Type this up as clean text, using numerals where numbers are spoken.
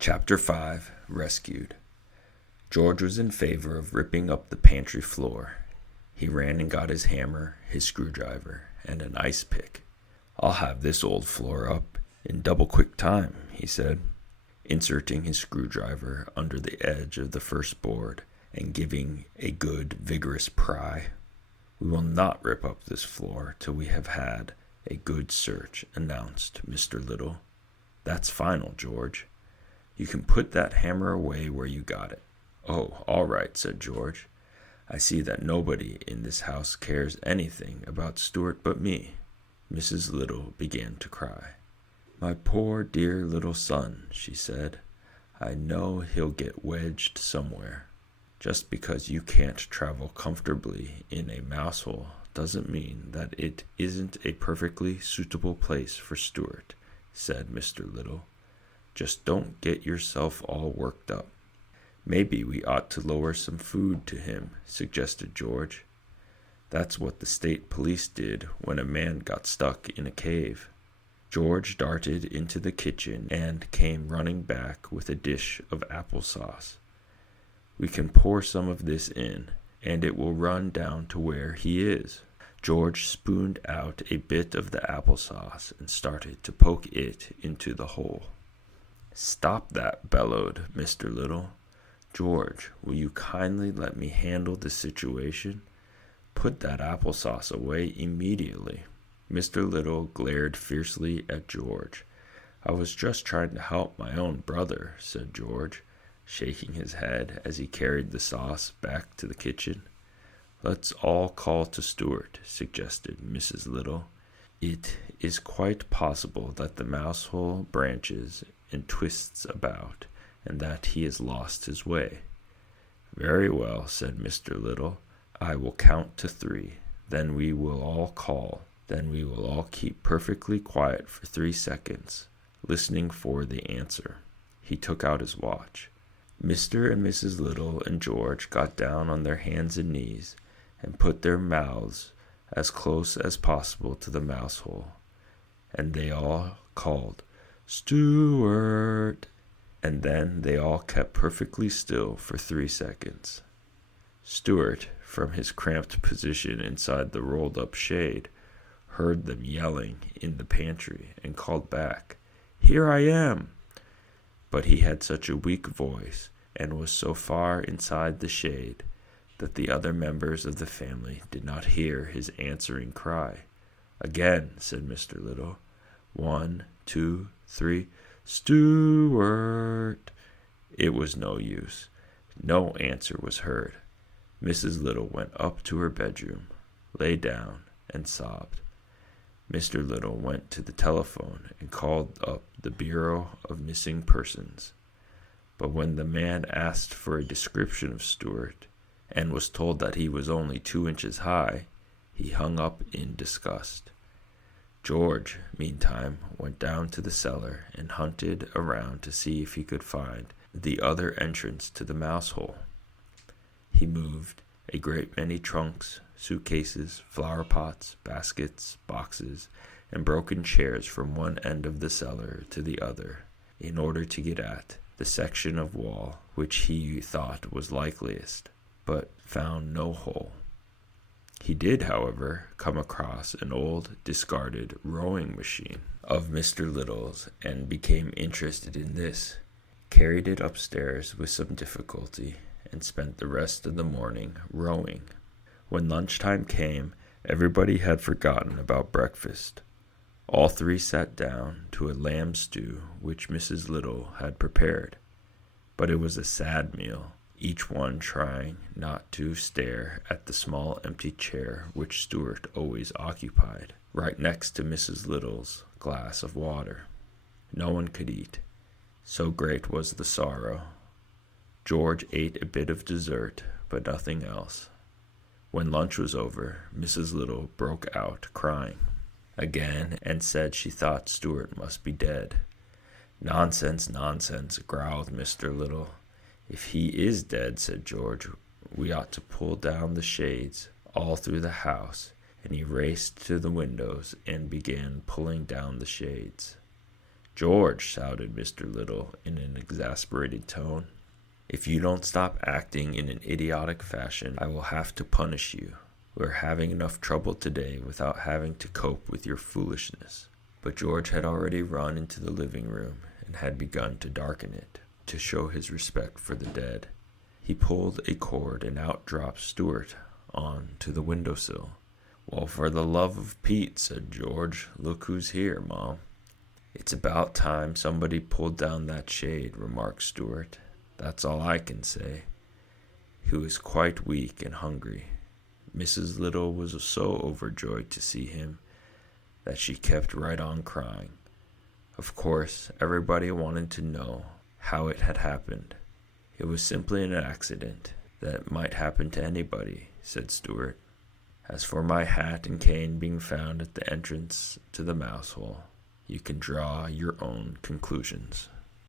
Chapter 5 Rescued. George was in favor of ripping up the pantry floor. He ran and got his hammer, his screwdriver, and an ice pick. "I'll have this old floor up in double quick time," he said, inserting his screwdriver under the edge of the first board and giving a good, vigorous pry. "We will not rip up this floor till we have had a good search," announced Mr. Little. "That's final, George. You can put that hammer away where you got it." "Oh, all right," said George. "I see that nobody in this house cares anything about Stuart but me." Mrs. Little began to cry. "My poor dear little son," she said. "I know he'll get wedged somewhere. Just because you can't travel comfortably in a mouse hole doesn't mean that it isn't a perfectly suitable place for Stuart," said Mr. Little. "Just don't get yourself all worked up." "Maybe we ought to lower some food to him," suggested George. "That's what the state police did when a man got stuck in a cave." George darted into the kitchen and came running back with a dish of applesauce. "We can pour some of this in, and it will run down to where he is." George spooned out a bit of the applesauce and started to poke it into the hole. "Stop that," bellowed Mr. Little. "George, will you kindly let me handle the situation? Put that applesauce away immediately." Mr. Little glared fiercely at George. "I was just trying to help my own brother," said George, shaking his head as he carried the sauce back to the kitchen. "Let's all call to Stuart," suggested Mrs. Little. "It is quite possible that the mouse hole branches and twists about, and that he has lost his way." "Very well," said Mr. Little. "I will count to 3. Then we will all call. Then we will all keep perfectly quiet for 3 seconds, listening for the answer." He took out his watch. Mr. and Mrs. Little and George got down on their hands and knees and put their mouths as close as possible to the mouse hole, and they all called, "Stuart!" and then they all kept perfectly still for 3 seconds. Stuart, from his cramped position inside the rolled-up shade, heard them yelling in the pantry and called back, "Here I am!" But he had such a weak voice and was so far inside the shade that the other members of the family did not hear his answering cry. "Again," said Mr. Little. 1, 2, 3, "Stuart!" It was no use. No answer was heard. Mrs. Little went up to her bedroom, lay down, and sobbed. Mr. Little went to the telephone and called up the Bureau of Missing Persons. But when the man asked for a description of Stuart and was told that he was only 2 inches high, he hung up in disgust. George, meantime, went down to the cellar and hunted around to see if he could find the other entrance to the mouse hole. He moved a great many trunks, suitcases, flower pots, baskets, boxes, and broken chairs from one end of the cellar to the other, in order to get at the section of wall which he thought was likeliest, but found no hole. He did, however, come across an old, discarded rowing machine of Mr. Little's and became interested in this, carried it upstairs with some difficulty, and spent the rest of the morning rowing. When lunchtime came, everybody had forgotten about breakfast. All 3 sat down to a lamb stew which Mrs. Little had prepared. But it was a sad meal, each one trying not to stare at the small empty chair which Stuart always occupied, right next to Mrs. Little's glass of water. No one could eat. So great was the sorrow. George ate a bit of dessert, but nothing else. When lunch was over, Mrs. Little broke out crying again and said she thought Stuart must be dead. "Nonsense, nonsense," growled Mr. Little. "If he is dead," said George, "we ought to pull down the shades all through the house," and he raced to the windows and began pulling down the shades. "George," shouted Mr. Little in an exasperated tone, "if you don't stop acting in an idiotic fashion, I will have to punish you. We're having enough trouble today without having to cope with your foolishness." But George had already run into the living room and had begun to darken it, to show his respect for the dead. He pulled a cord and out dropped Stuart on to the windowsill. "Well, for the love of Pete," said George, "look who's here, Mom." "It's about time somebody pulled down that shade," remarked Stuart. "That's all I can say." He was quite weak and hungry. Mrs. Little was so overjoyed to see him that she kept right on crying. Of course, everybody wanted to know how it had happened. "It was simply an accident that might happen to anybody," said Stuart. "As for my hat and cane being found at the entrance to the mouse hole, you can draw your own conclusions."